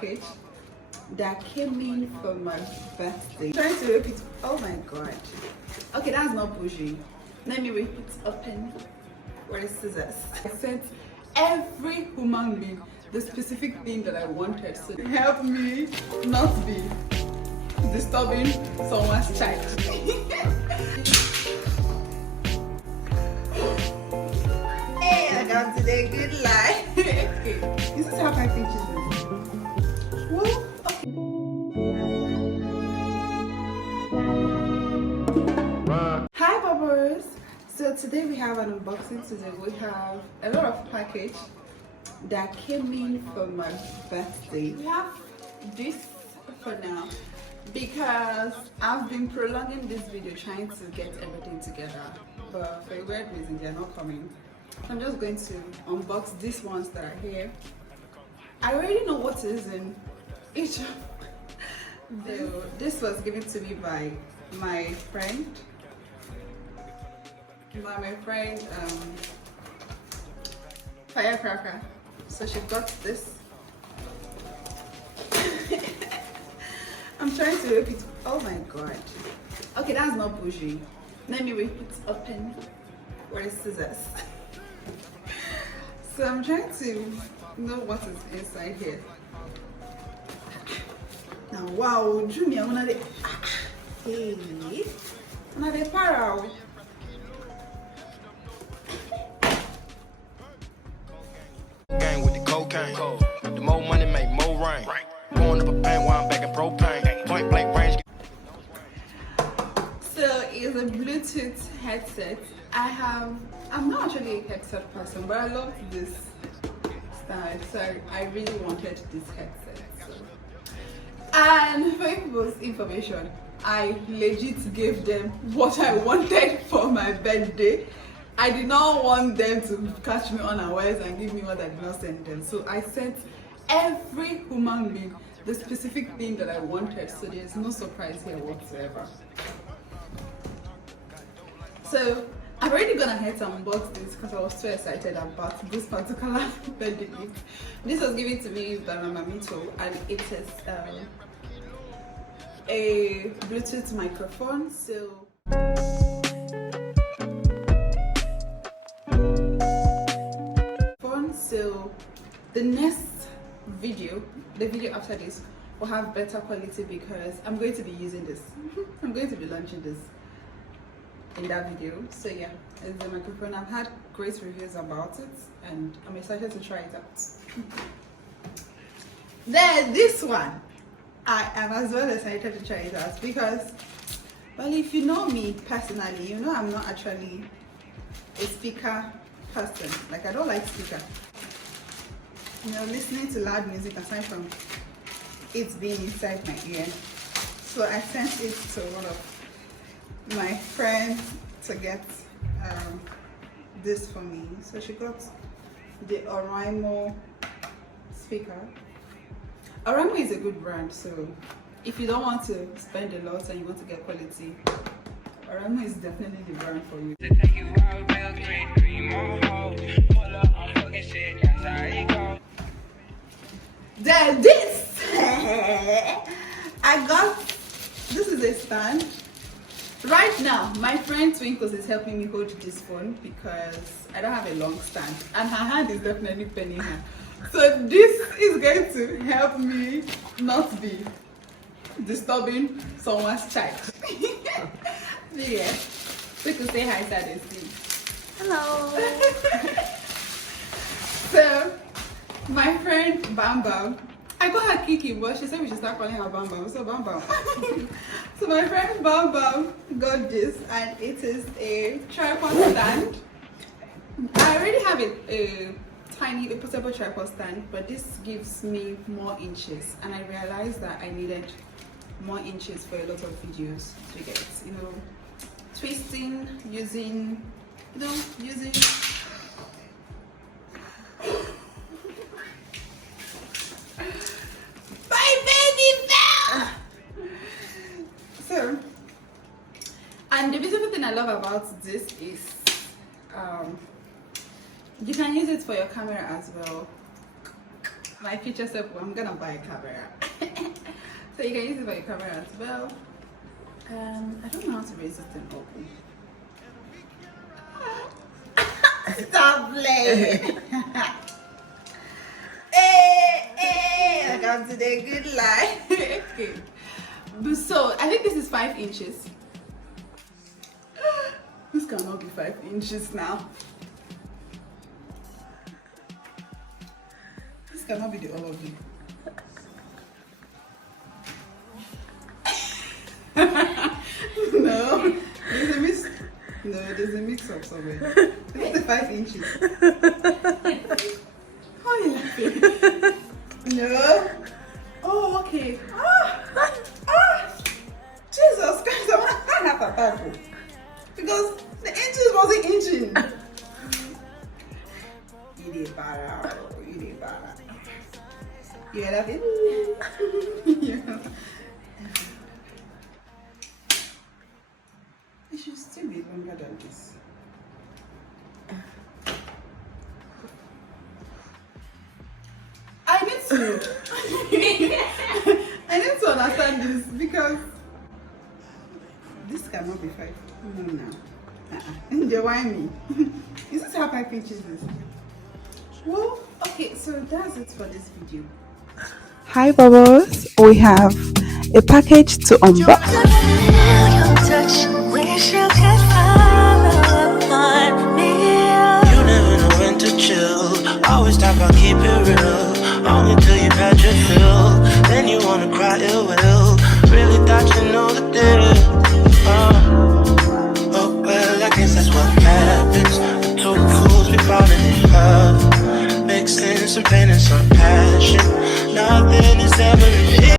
package that came in for my birthday. I'm trying to rip it. Oh my god. Okay, that's not bougie. Let me rip it open. Where is scissors? I sent every human being the specific thing that I wanted, so help me not be disturbing someone's child. Hey, I got today good life. Okay, this is how my pictures look. Woo. Okay. Hi Bobbers! So today we have an unboxing. Today we have a lot of package that came in for my birthday. We have this for now because I've been prolonging this video trying to get everything together, but for a weird reason they're not coming. So I'm just going to unbox these ones that are here. I already know what is in each of them. This was given to me by my friend. My friend Firecracker. So she got this. I'm trying to rip it. Oh my god. Okay, that's not bougie. Let me rip it open. Where is scissors? So I'm trying to know what is inside here. Now wow, Junior, one of the hey, one of the para. Gang with the cocaine. The more money make more rain. Going up a bank while I'm back in propane. Point blank range. So it's a Bluetooth headset. I'm not actually a headset person, but I love this style, so I really wanted this headset. So. And for people's information, I legit gave them what I wanted for my birthday. I did not want them to catch me unawares and give me what I did not send them. So I sent every human being the specific thing that I wanted. So there's no surprise here whatsoever. So I'm already gonna head to unbox this because I was so excited about this particular birthday gift. This was given to me by my mamito, and it is a Bluetooth microphone. So the next video, the video after this, will have better quality because I'm going to be using this. I'm going to be launching this in that video. So yeah, it's the microphone. I've had great reviews about it and I'm excited to try it out. Then this one, I am as well excited to try it out because, well, if you know me personally, you know I'm not actually a speaker person. Like, I don't like speaker. You know, listening to loud music aside from it being inside my ear. So I sent it to one of my friends to get this for me. So she got the Oraimo speaker. Oraimo is a good brand, so if you don't want to spend a lot and you want to get quality, Oraimo is definitely the brand for you. Then this I got. This is a stand. Right now my friend Twinkles is helping me hold this phone because I don't have a long stand and her hand is definitely paining her. So this is going to help me not be disturbing someone's child. Yeah. Twinkles, say hi, Saturday. Hello. So my friend Bam Bam, I call her Kiki, but she said we should start calling her Bam Bam. So Bam Bam. So my friend Bam Bam got this, and it is a tripod stand. I already have a portable tripod stand, but this gives me more inches, and I realized that I needed more inches for a lot of videos to get, you know, twisting, using. So, and the beautiful thing I love about this is you can use it for your camera as well. my future self, I'm gonna buy a camera. So you can use it for your camera as well. I don't know how to raise this thing open. Stop playing. Hey, I got to the good life. Okay. So I think this is 5 inches. This cannot be 5 inches now. This cannot be the all of you. No, there's a mix. No, there's a mix up somewhere. This is 5 inches. How are you laughing? No. Oh, okay. Jesus Christ, I have a bubble. Because the inches wasn't inching. You did better. You're laughing. Yeah. It should still be longer than this. I need to understand this because this cannot be 5. No. They whine me. Is this how 5 inches is? Well, okay, so that's it for this video. Hi Bubbles, we have a package to unbox. You never know when to chill. Always talk about keep it real. Only till you've had your fill. Then you wanna cry ill will. Really thought you know the deal. Oh well, I guess that's what happens. The two fools be falling in love. Mixing some pain and some passion. Nothing is ever